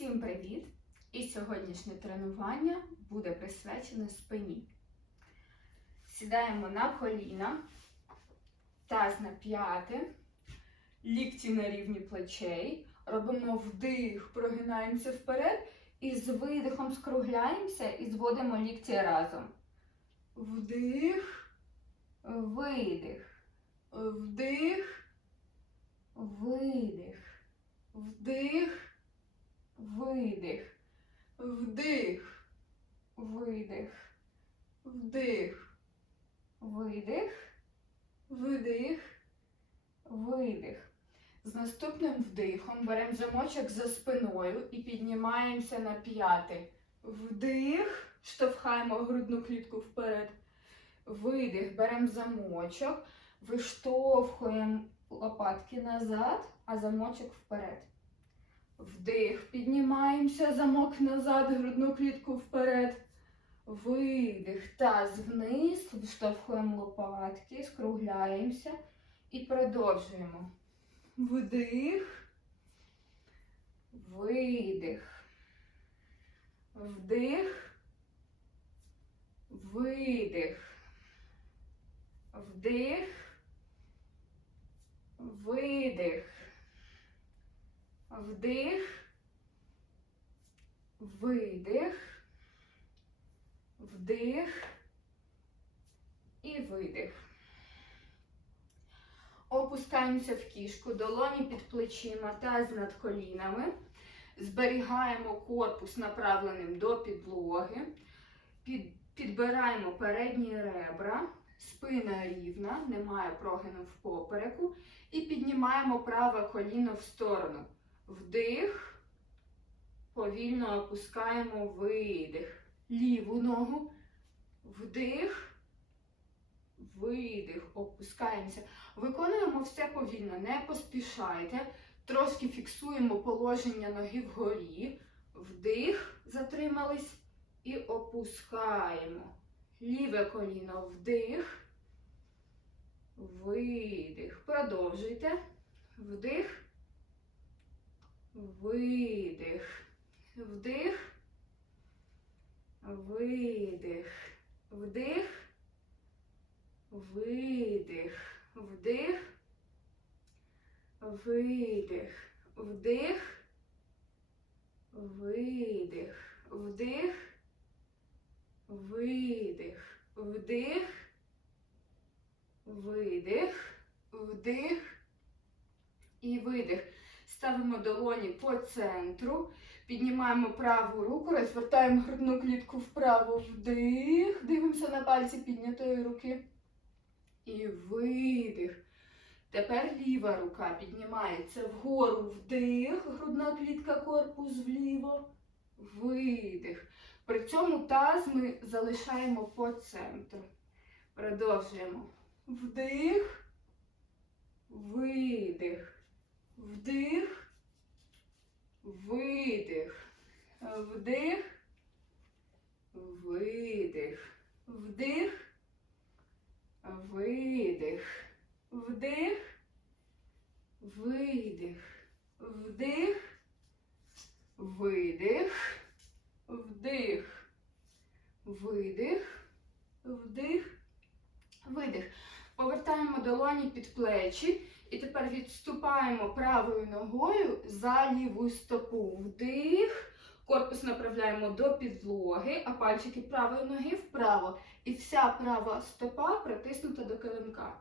Всім привіт! І сьогоднішнє тренування буде присвячене спині. Сідаємо на коліна, таз на п'яти, лікті на рівні плечей. Робимо вдих, прогинаємося вперед і з видихом скругляємося і зводимо лікті разом. Вдих, видих, вдих, видих, вдих. Видих, вдих, видих, вдих, видих, видих, видих. З наступним вдихом беремо замочок за спиною і піднімаємося на п'яти. Вдих, штовхаємо грудну клітку вперед. Видих, беремо замочок, виштовхуємо лопатки назад, а замочок вперед. Вдих, піднімаємося, замок назад, грудну клітку вперед. Видих, таз вниз, вштовхуємо лопатки, скругляємося і продовжуємо. Вдих, видих, вдих, видих, вдих, видих. Вдих, видих, вдих і видих. Опускаємося в кішку, долоні під плечима, таз над колінами. Зберігаємо корпус направленим до підлоги. Під, підбираємо передні ребра, спина рівна, немає прогину в попереку. І піднімаємо праве коліно в сторону. Вдих, повільно опускаємо видих. Ліву ногу, вдих, видих, опускаємося. Виконуємо все повільно, не поспішайте. Трошки фіксуємо положення ноги вгорі. Вдих, затримались і опускаємо. Ліве коліно вдих, видих. Продовжуйте. Вдих. Видих. Вдих. Видих. Вдих. Видих. Вдих. Видих. Вдих. Видих. Вдих. Видих. Вдих. Видих. Вдих. І видих. Ставимо долоні по центру. Піднімаємо праву руку, розвертаємо грудну клітку вправо, вдих. Дивимося на пальці піднятої руки. І видих. Тепер ліва рука піднімається вгору, вдих, грудна клітка, корпус вліво, видих. При цьому таз ми залишаємо по центру. Продовжуємо. Вдих, видих. Вдих, видих, вдих, видих, вдих, видих, вдих, видих, вдих, видих, вдих, видих, вдих, видих. Повертаємо долоні під плечі. І тепер відступаємо правою ногою за ліву стопу. Вдих. Корпус направляємо до підлоги, а пальчики правої ноги вправо. І вся права стопа притиснута до килимка.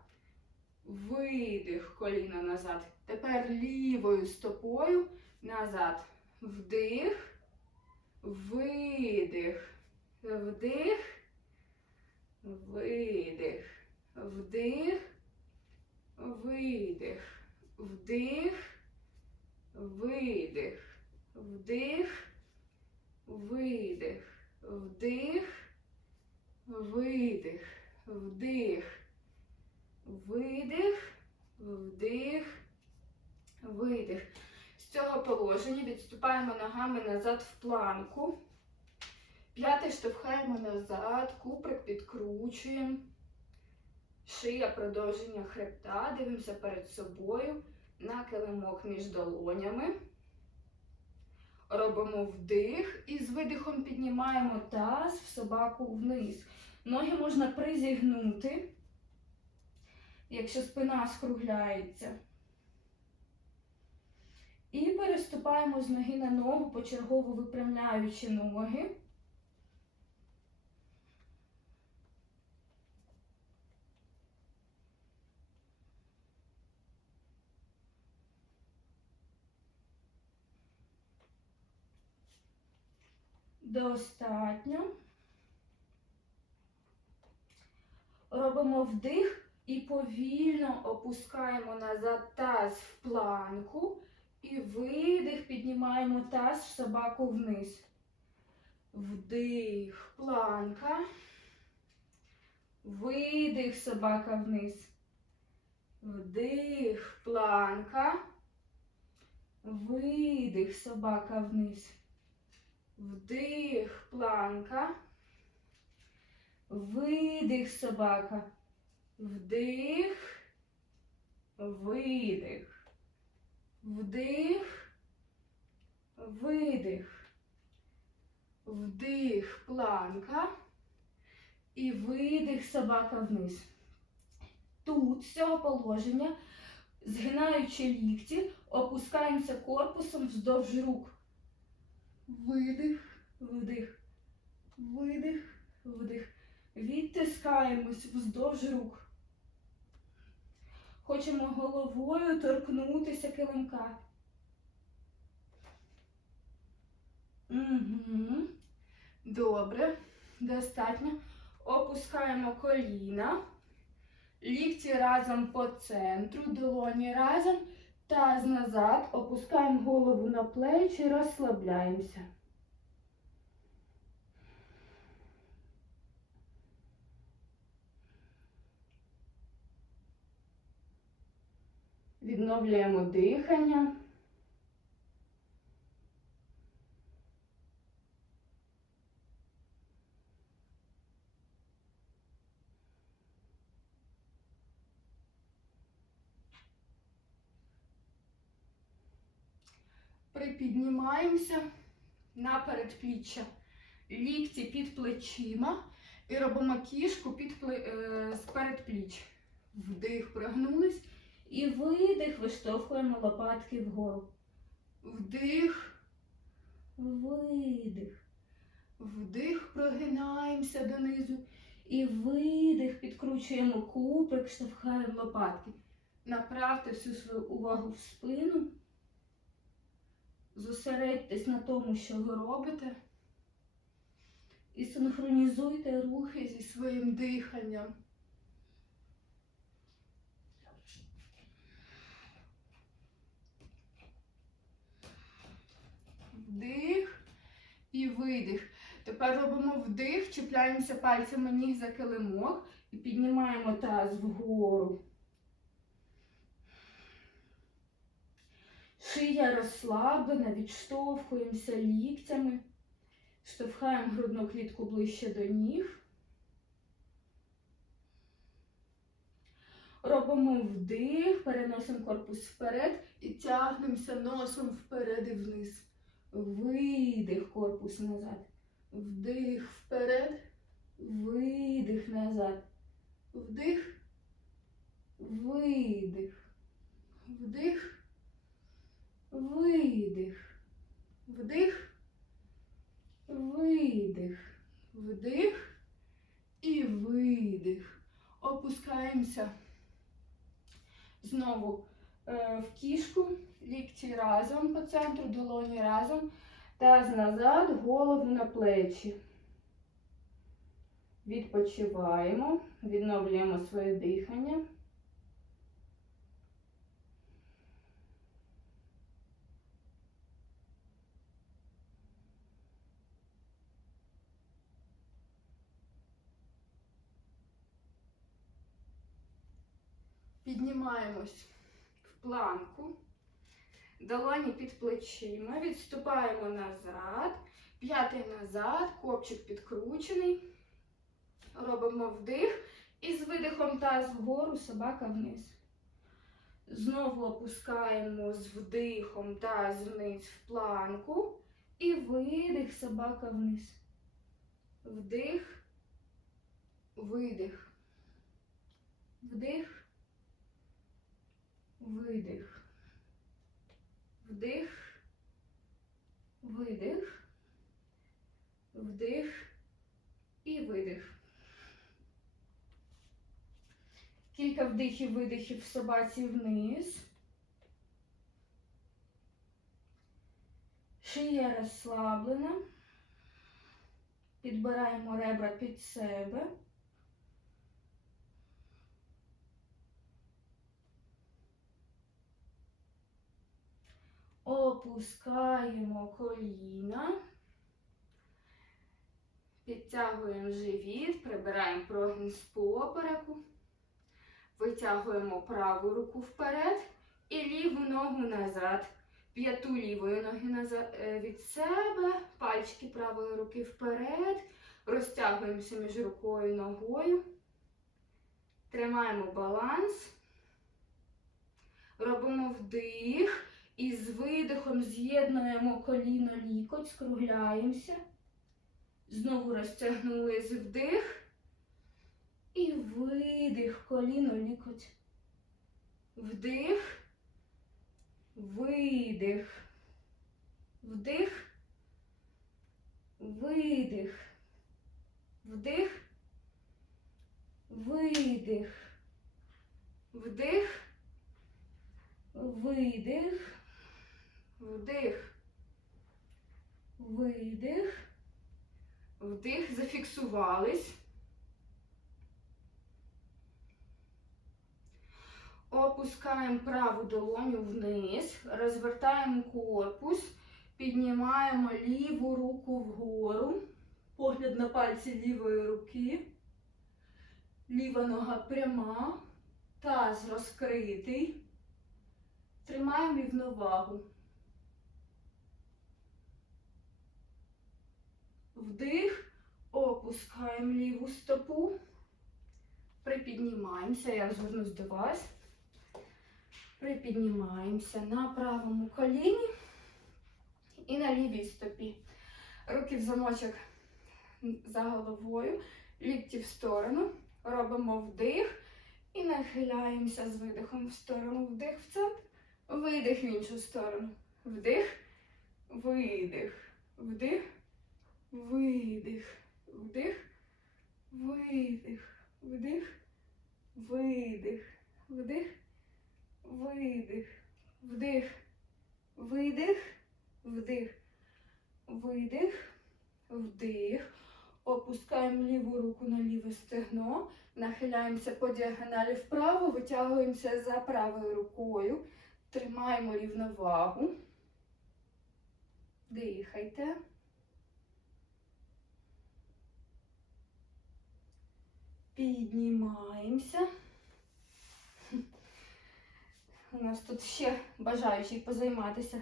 Видих коліна назад. Тепер лівою стопою назад. Вдих. Видих. Вдих. Видих. Вдих. Видих, вдих, видих, вдих, видих, вдих, видих, вдих, видих, вдих, видих. З цього положення відступаємо ногами назад в планку. П'ятий штовхаємо назад, куприк підкручуємо. Шия продовження хребта. Дивимося перед собою на килимок між долонями. Робимо вдих і з видихом піднімаємо таз в собаку вниз. Ноги можна призігнути, якщо спина скругляється. І переступаємо з ноги на ногу, почергово випрямляючи ноги. Достатньо. Робимо вдих і повільно опускаємо назад таз в планку. І видих, піднімаємо таз собаку вниз. Вдих, планка. Видих, собака вниз. Вдих, планка. Видих, собака вниз. Вдих, планка. Видих, собака. Вдих, видих. Вдих, видих. Вдих, планка. І видих, собака вниз. Тут з цього положення, згинаючи лікті, опускаємося корпусом вздовж рук. Видих, вдих, видих, вдих. Відтискаємось вздовж рук. Хочемо головою торкнутися килимка. Угу. Добре, достатньо. Опускаємо коліна. Лікті разом по центру, долоні разом. Таз назад. Опускаємо голову на плечі, розслабляємося. Відновлюємо дихання. Припіднімаємося на передпліччя. Лікті під плечима і робимо кішку під пле- е, з передпліч. Вдих, прогнулись. І видих, виштовхуємо лопатки вгору. Вдих, видих. Вдих, прогинаємося донизу. І видих, підкручуємо куприк, штовхаємо лопатки. Направте всю свою увагу в спину. Зосередьтесь на тому, що ви робите. І синхронізуйте рухи зі своїм диханням. Вдих і видих. Тепер робимо вдих, чіпляємося пальцями ніг за килимок і піднімаємо таз вгору. Шия розслаблена, відштовхуємося ліктями, штовхаємо грудну клітку ближче до ніг. Робимо вдих, переносимо корпус вперед і тягнемося носом вперед і вниз. Видих, корпус назад. Вдих вперед, видих назад. Вдих, видих. Вдих, видих. Вдих, видих. Вдих і видих. Опускаємося знову е, в кішку, лікті разом по центру, долоні разом, таз назад, голову на плечі. Відпочиваємо, відновлюємо своє дихання. Піднімаємось в планку, долоні під плечима, відступаємо назад, п'ятий назад, копчик підкручений. Робимо вдих і з видихом таз вгору, собака вниз. Знову опускаємо з вдихом таз вниз в планку І видих, собака вниз. Вдих, видих. Вдих, видих. Вдих, видих. Вдих і видих. Кілька вдихів, видихів в собаці вниз. Шия розслаблена. Підбираємо ребра під себе. Опускаємо коліна. Підтягуємо живіт, прибираємо прогін з попереку. Витягуємо праву руку вперед і ліву ногу назад. П'яту лівої ноги е, від себе, пальчики правої руки вперед. Розтягуємося між рукою і ногою. Тримаємо баланс. Робимо вдих. З видихом з'єднуємо коліно лікоть, скругляємося. Знову розтягнулись вдих. І видих, коліно лікоть. Вдих. Видих. Вдих. Видих. Вдих. Видих. Вдих. Видих. Вдих. Видих. Вдих. Зафіксувались. Опускаємо праву долоню вниз, розвертаємо корпус, піднімаємо ліву руку вгору, погляд на пальці лівої руки, ліва нога пряма, таз розкритий. Тримаємо рівновагу. Вдих, опускаємо ліву стопу, припіднімаємося, я звернусь до вас. Припіднімаємося на правому коліні і на лівій стопі. Руки в замочок за головою, лікті в сторону. Робимо вдих і нахиляємося з видихом в сторону. Вдих в центр, видих в іншу сторону. Вдих, видих, вдих, видих, вдих, видих, вдих, видих, вдих. Видих, вдих, видих, вдих, видих, вдих. Опускаємо ліву руку на ліве стегно, нахиляємося по діагоналі вправо, витягуємося за правою рукою, тримаємо рівновагу. Дихайте. Піднімаємося. У нас тут ще бажаючі позайматися.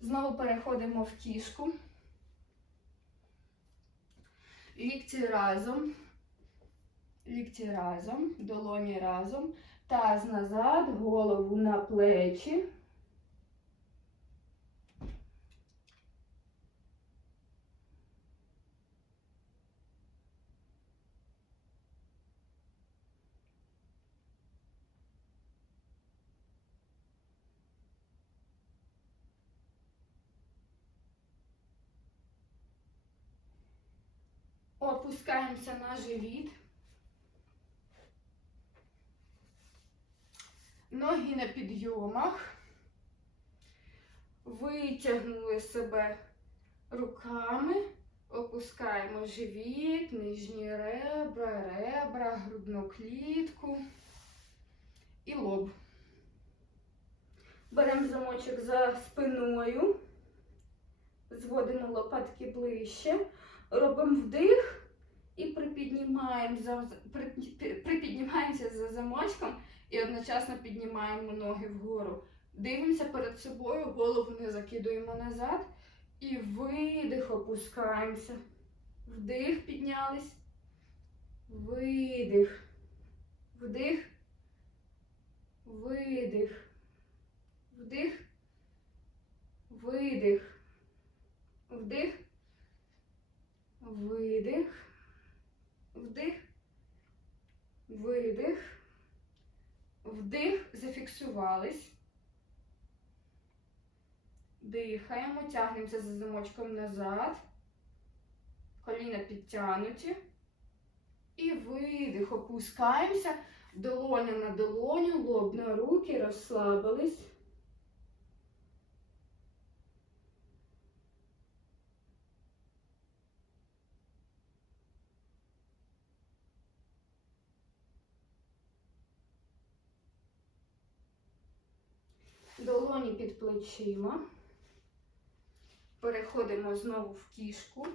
Знову переходимо в кішку. Лікті разом. Лікті разом, долоні разом. Таз назад, голову на плечі. Опускаємося на живіт. Ноги на підйомах. Витягнули себе руками. Опускаємо живіт, нижні ребра, ребра, грудну клітку і лоб. Беремо замочок за спиною, зводимо лопатки ближче. Робимо вдих і припіднімаємо за, припіднімаємося за замочком і одночасно піднімаємо ноги вгору. Дивимося перед собою, голову не закидуємо назад. І видих, опускаємося. Вдих, піднялись. Видих. Вдих. Видих. Вдих. Видих. Вдих. Видих вдих, видих, вдих, зафіксувались. Дихаємо, тягнемося за замочком назад. Коліна підтягнуті. І видих. Опускаємося. Долоня на долоню, лоб на руки, розслабились. Плечима. Переходимо знову в кішку.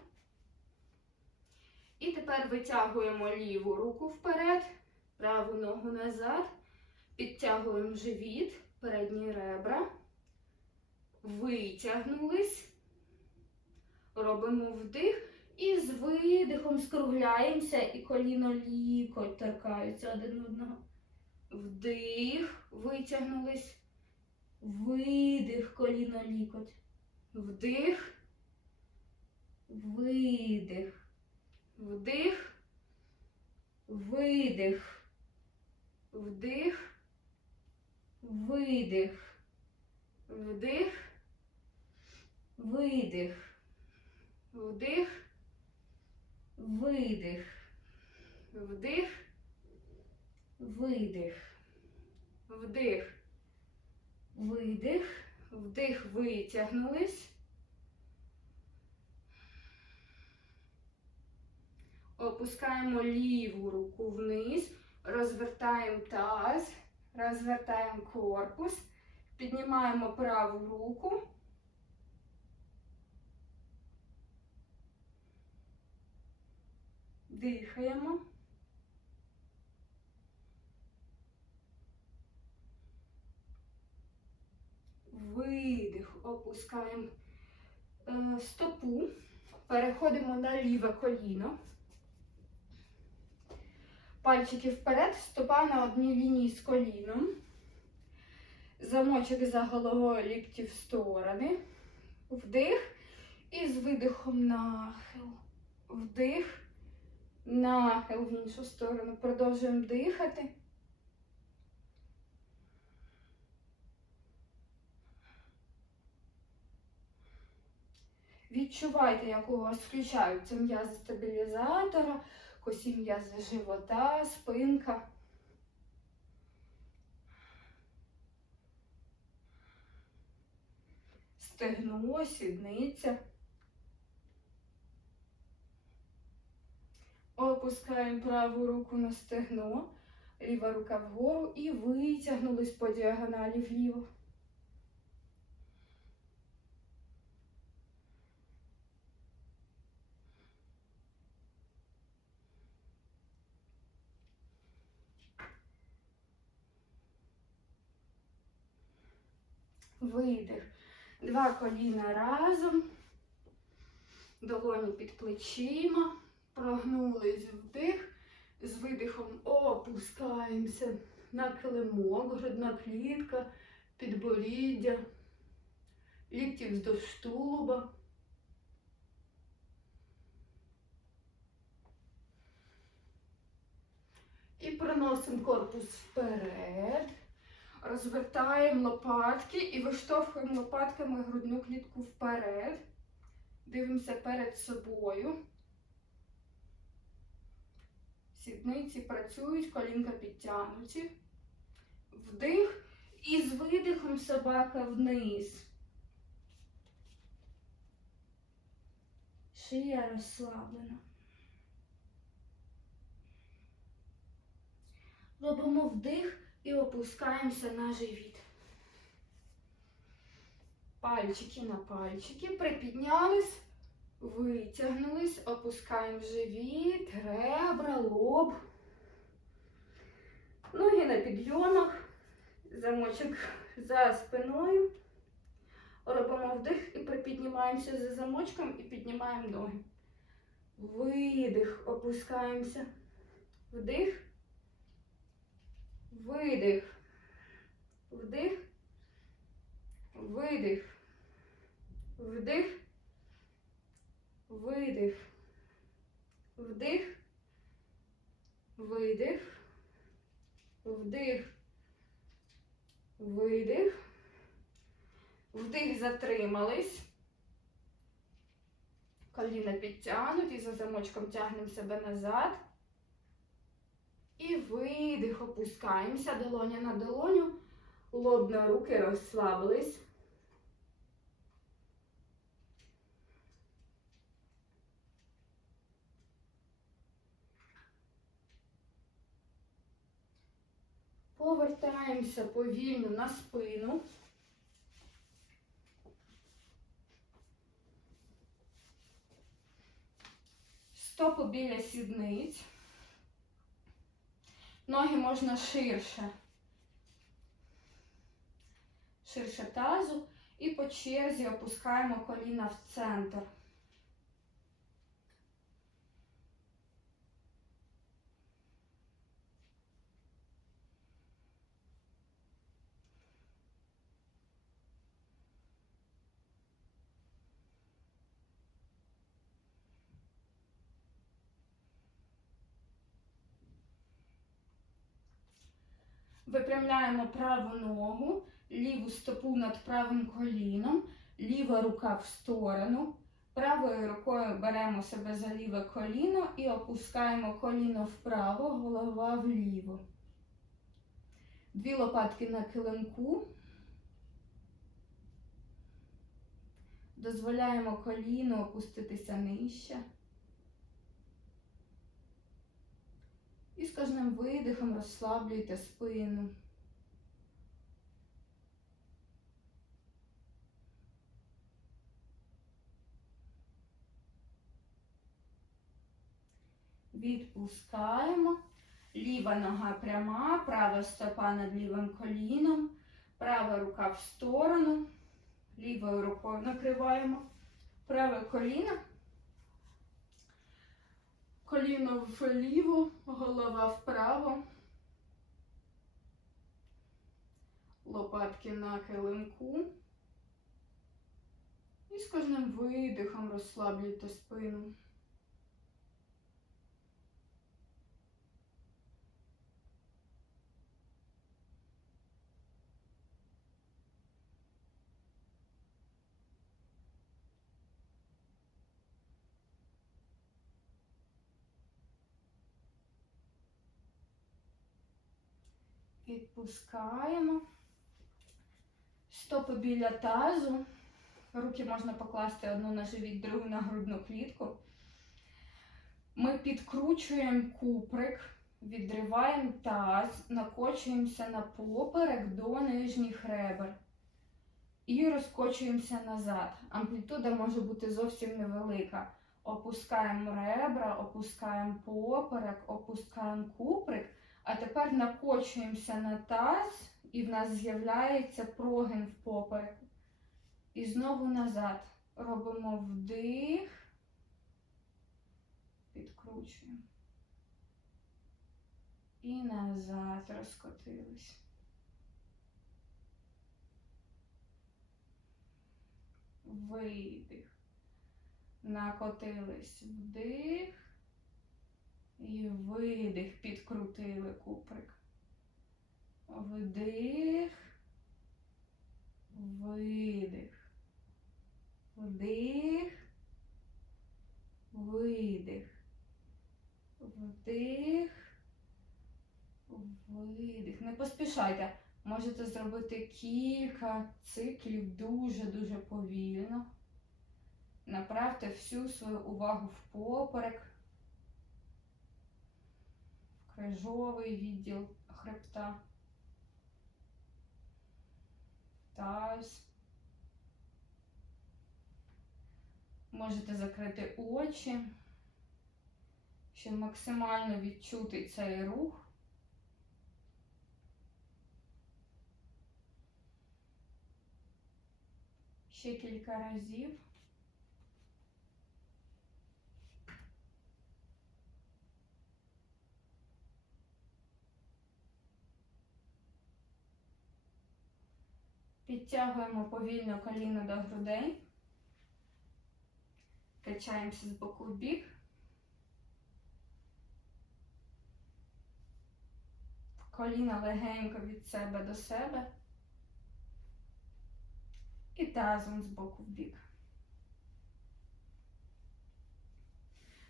І тепер витягуємо ліву руку вперед, праву ногу назад, підтягуємо живіт, передні ребра, витягнулись, робимо вдих і з видихом скругляємося і коліно лікоть торкаються один одного. Вдих, витягнулись, видих, коліно лікоть. Вдих, видих. Вдих, видих, вдих, видих, вдих, видих, вдих, видих, вдих, видих, вдих, видих, вдих, витягнулись. Опускаємо ліву руку вниз, розвертаємо таз, розвертаємо корпус, піднімаємо праву руку. Дихаємо. Видих, опускаємо е, стопу, переходимо на ліве коліно. Пальчики вперед, стопа на одній лінії з коліном. Замочок за головою лікті в сторони. Вдих. І з видихом нахил. Вдих. Нахил в іншу сторону. Продовжуємо дихати. Відчувайте, як у вас включаються м'язи стабілізатора, косі м'язи живота, спинка. Стегно, сідниця. Опускаємо праву руку на стегно, ліва рука вгору і витягнулись по діагоналі вліво. Видих. Два коліна разом. Долоні під плечима. Прогнулись вдих. З видихом опускаємося на килимок, грудна клітка, підборіддя, лікті вздовж тулуба. І проносимо корпус вперед. Розвертаємо лопатки і виштовхуємо лопатками грудну клітку вперед. Дивимося перед собою. Сідниці працюють, колінка підтягнуті. Вдих і з видихом собака вниз. Шия розслаблена. Робимо вдих і опускаємося на живіт. Пальчики на пальчики, припіднялись, витягнулись, опускаємо живіт, ребра, лоб. Ноги на підйомах, замочок за спиною. Робимо вдих і припіднімаємося за замочком і піднімаємо ноги. Видих, опускаємося. Вдих. Видих. Вдих. Видих. Вдих. Видих. Вдих. Видих. Вдих. видих. Вдих, затримались. Коліна підтягнуті, за замочком тягнемо себе назад. І видих, опускаємося, долоня на долоню, лоб на руки розслабились. Повертаємося повільно на спину. Стопи біля сідниць. Ноги можна ширше. Ширше тазу. І по черзі опускаємо коліна в центр. Випрямляємо праву ногу, ліву стопу над правим коліном, ліва рука в сторону. Правою рукою беремо себе за ліве коліно і опускаємо коліно вправо, голова вліво. Дві лопатки на килимку. Дозволяємо коліну опуститися нижче. І з кожним видихом розслаблюйте спину. Відпускаємо. Ліва нога пряма, права стопа над лівим коліном, права рука в сторону, лівою рукою накриваємо праве коліно. Коліно вліво, голова вправо. Лопатки на килимку. І з кожним видихом розслаблюйте спину. Відпускаємо. Стопи біля тазу. Руки можна покласти одну на живіт, другу на грудну клітку. Ми підкручуємо куприк, відриваємо таз, накочуємося на поперек до нижніх ребер. І розкочуємося назад. Амплітуда може бути зовсім невелика. Опускаємо ребра, опускаємо поперек, опускаємо куприк. А тепер накочуємося на таз, і в нас з'являється прогин в попереку. І знову назад. Робимо вдих, підкручуємо. І назад розкотились. Видих. Накотились вдих. І видих, підкрутили куприк. Вдих, видих, вдих, видих, вдих, видих. Не поспішайте. Можете зробити кілька циклів дуже-дуже повільно. Направте всю свою увагу в поперек крижовий відділ хребта, таз. Можете закрити очі, щоб максимально відчути цей рух. Ще кілька разів. Підтягуємо повільно коліно до грудей. Качаємося з боку в бік. Коліна легенько від себе до себе. І тазом з боку в бік.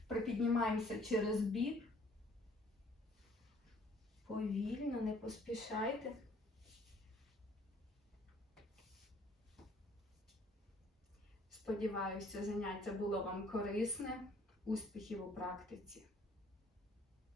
Припіднімаємося через бік. Повільно, не поспішайте. Сподіваюся, заняття було вам корисне. Успіхів у практиці!